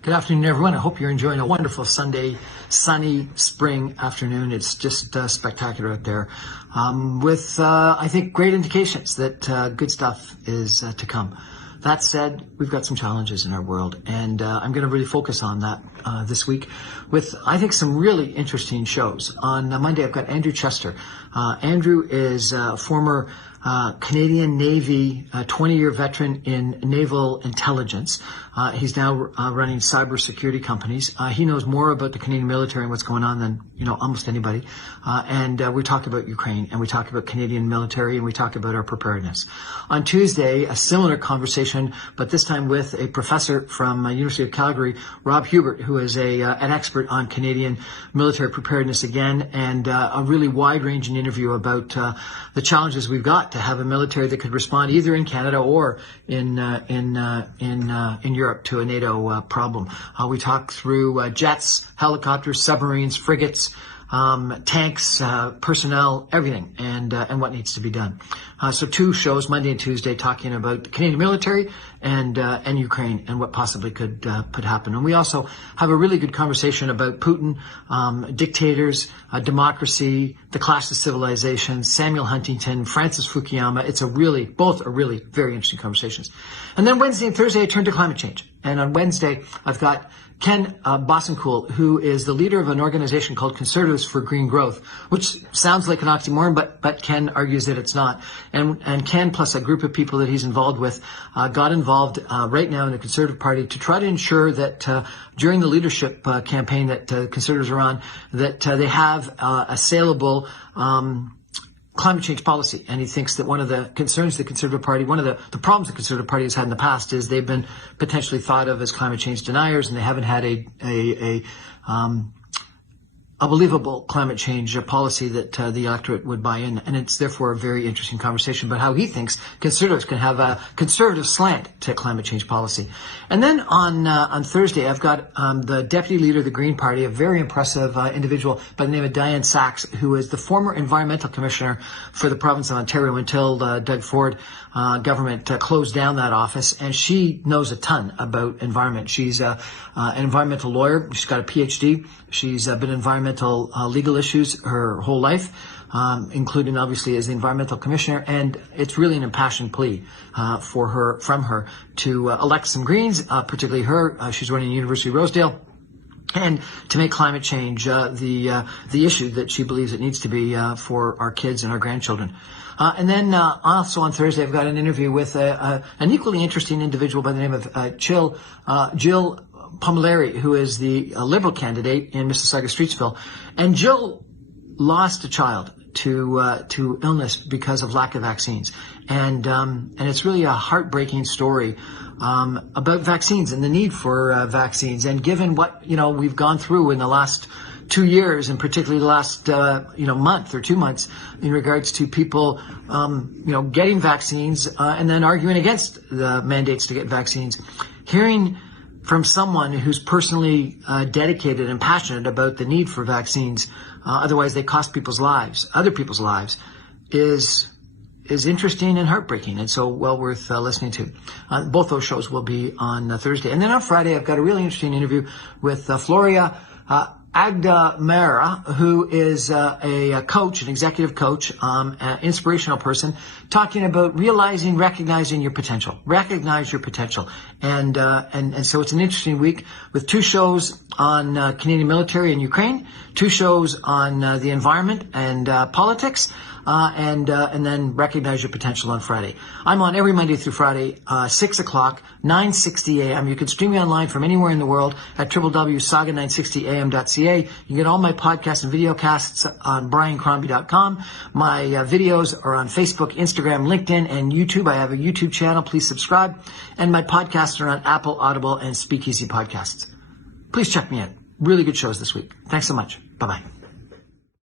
Good afternoon, everyone. I hope you're enjoying a wonderful Sunday, sunny spring afternoon. It's just spectacular out there, with, I think, great indications that good stuff is to come. That said, we've got some challenges in our world, and I'm going to really focus on that this week with, I think, some really interesting shows. On Monday, I've got Andrew Chester. Andrew is a former Canadian Navy 20-year veteran in naval intelligence. He's now running cybersecurity companies. He knows more about the Canadian military and what's going on than almost anybody. And we talk about Ukraine, and we talk about Canadian military, and we talk about our preparedness. On Tuesday, a similar conversation, but this time with a professor from University of Calgary, Rob Huebert, who is an expert on Canadian military preparedness again, and a really wide-ranging interview about the challenges we've got to have a military that could respond either in Canada or in Europe to a NATO problem. We talk through jets, helicopters, submarines, frigates, tanks, personnel, everything, and what needs to be done. So two shows, Monday and Tuesday, talking about the Canadian military and Ukraine and what possibly could happen. And we also have a really good conversation about Putin, dictators, democracy, the clash of civilizations, Samuel Huntington, Francis Fukuyama. Both are really very interesting conversations. And then Wednesday and Thursday, I turn to climate change. And on Wednesday, I've got Ken Boessenkool, who is the leader of an organization called Conservatives for Green Growth, which sounds like an oxymoron, but Ken argues that it's not. And Ken, plus a group of people that he's involved with, got involved right now in the Conservative Party to try to ensure that during the leadership campaign that Conservatives are on, that they have a saleable climate change policy. And he thinks that one of the concerns the Conservative Party, one of the problems the Conservative Party has had in the past is they've been potentially thought of as climate change deniers, and they haven't had a believable climate change policy that the electorate would buy in. And it's therefore a very interesting conversation about how he thinks Conservatives can have a conservative slant to climate change policy. And then on Thursday, I've got the deputy leader of the Green Party, a very impressive individual by the name of Dianne Saxe, who is the former environmental commissioner for the province of Ontario until Doug Ford government closed down that office. And she knows a ton about environment. She's an environmental lawyer. She's got a PhD. She's been environmental legal issues her whole life, including obviously as the environmental commissioner. And it's really an impassioned plea from her to elect some Greens, particularly her. She's running University of Rosedale. And to make climate change the issue that she believes it needs to be for our kids and our grandchildren. And then also on Thursday, I've got an interview with an equally interesting individual by the name of Jill Promoli, who is the Liberal candidate in Mississauga, Streetsville. And Jill lost a child to illness because of lack of vaccines. And it's really a heartbreaking story about vaccines and the need for vaccines. And given what, we've gone through in the last 2 years, and particularly the last, month or 2 months in regards to people, getting vaccines and then arguing against the mandates to get vaccines, hearing from someone who's personally dedicated and passionate about the need for vaccines, otherwise they cost other people's lives, is interesting and heartbreaking, and so well worth listening to. Both those shows will be on Thursday. And then on Friday, I've got a really interesting interview with Floria, Aghdamimehr, who is a coach, an executive coach, an inspirational person, talking about recognizing your potential. Recognize your potential. And so it's an interesting week with 2 shows on Canadian military and Ukraine, 2 shows on the environment and politics, and then recognize your potential on Friday. I'm on every Monday through Friday, 6 o'clock, 9:60 a.m. You can stream me online from anywhere in the world at www.saga960am.ca. You can get all my podcasts and video casts on briancrombie.com. My videos are on Facebook, Instagram, LinkedIn, and YouTube. I have a YouTube channel. Please subscribe. And my podcasts are on Apple, Audible, and Speakeasy Podcasts. Please check me out. Really good shows this week. Thanks so much. Bye-bye.